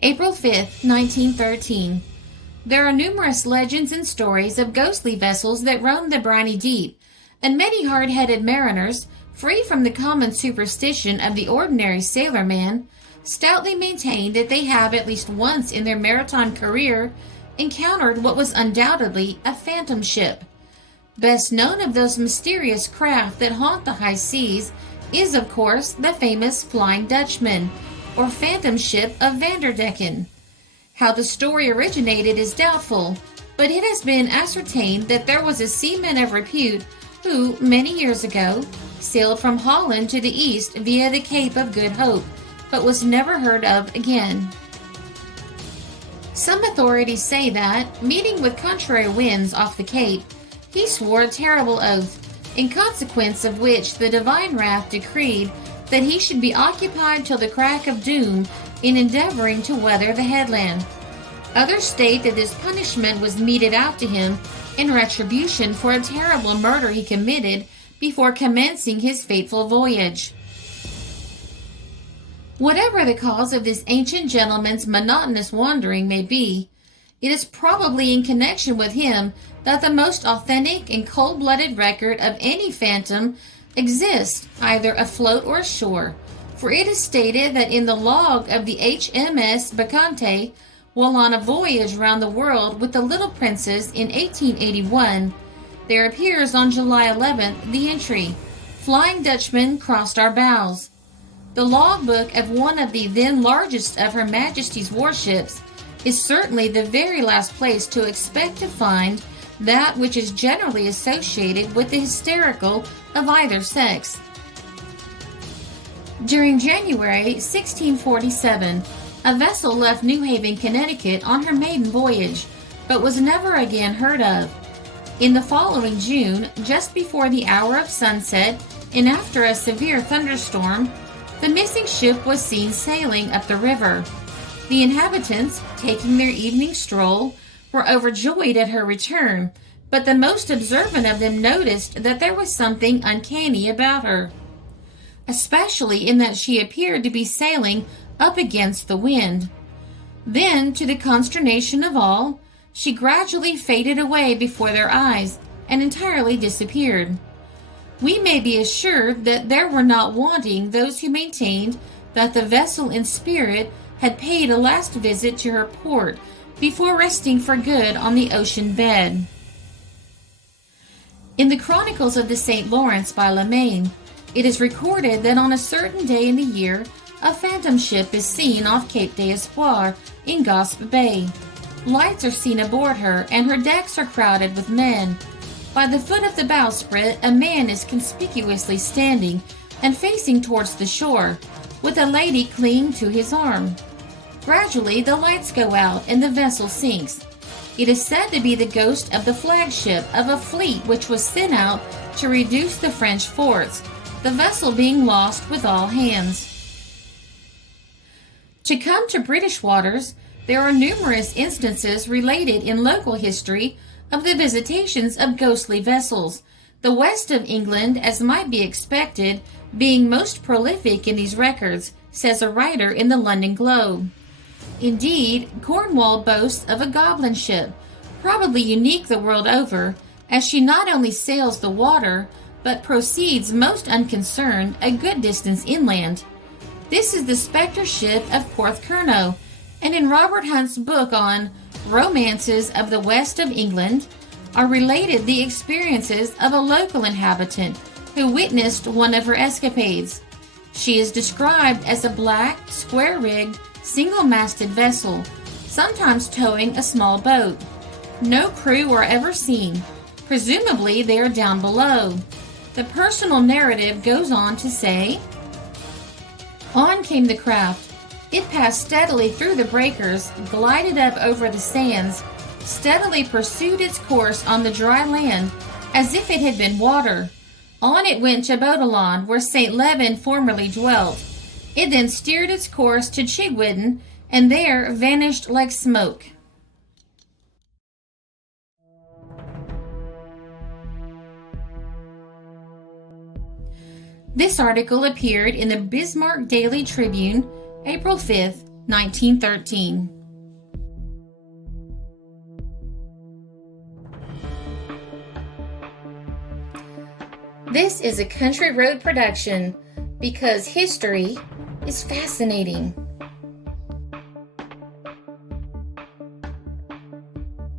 April 5th, 1913. There are numerous legends and stories of ghostly vessels that roam the briny deep, and many hard-headed mariners, free from the common superstition of the ordinary sailorman, stoutly maintain that they have at least once in their maritime career encountered what was undoubtedly a phantom ship. Best known of those mysterious craft that haunt the high seas is, of course, the famous Flying Dutchman, or Phantom Ship of Vanderdecken. How the story originated is doubtful, but it has been ascertained that there was a seaman of repute who, many years ago, sailed from Holland to the east via the Cape of Good Hope, but was never heard of again. Some authorities say that, meeting with contrary winds off the Cape, he swore a terrible oath, in consequence of which the divine wrath decreed that he should be occupied till the crack of doom in endeavoring to weather the headland. Others state that this punishment was meted out to him in retribution for a terrible murder he committed before commencing his fateful voyage. Whatever the cause of this ancient gentleman's monotonous wandering may be, it is probably in connection with him that the most authentic and cold-blooded record of any phantom exists, either afloat or ashore, for it is stated that in the log of the H.M.S. Bacchante, while on a voyage round the world with the Little Princess in 1881, there appears on July 11th the entry, "Flying Dutchman crossed our bows." The logbook of one of the then largest of Her Majesty's warships is certainly the very last place to expect to find that which is generally associated with the hysterical of either sex. During January 1647, a vessel left New Haven, Connecticut on her maiden voyage, but was never again heard of. In the following June, just before the hour of sunset and after a severe thunderstorm, the missing ship was seen sailing up the river. The inhabitants, taking their evening stroll, were overjoyed at her return, but the most observant of them noticed that there was something uncanny about her, especially in that she appeared to be sailing up against the wind. Then, to the consternation of all, she gradually faded away before their eyes and entirely disappeared. We may be assured that there were not wanting those who maintained that the vessel in spirit had paid a last visit to her port before resting for good on the ocean bed. In the Chronicles of the St. Lawrence by Lemaine, it is recorded that on a certain day in the year, a phantom ship is seen off Cape d'Espoir in Gaspe Bay. Lights are seen aboard her, and her decks are crowded with men. By the foot of the bowsprit, a man is conspicuously standing and facing towards the shore, with a lady clinging to his arm. Gradually, the lights go out and the vessel sinks. It is said to be the ghost of the flagship of a fleet which was sent out to reduce the French forts, the vessel being lost with all hands. To come to British waters, there are numerous instances related in local history of the visitations of ghostly vessels, the west of England, as might be expected, being most prolific in these records, says a writer in the London Globe. Indeed, Cornwall boasts of a goblin ship, probably unique the world over, as she not only sails the water, but proceeds most unconcerned a good distance inland. This is the Specters ship of Porthcurno, and in Robert Hunt's book on Romances of the West of England are related the experiences of a local inhabitant who witnessed one of her escapades. She is described as a black, square-rigged, single-masted vessel, sometimes towing a small boat. No crew are ever seen. Presumably they are down below. The personal narrative goes on to say, "On came the craft. It passed steadily through the breakers, glided up over the sands, steadily pursued its course on the dry land, as if it had been water. On it went to Bodolon, where St. Leven formerly dwelt. It then steered its course to Chigwidden, and there vanished like smoke." This article appeared in the Bismarck Daily Tribune, April 5th, 1913. This is a Country Road production because history is fascinating.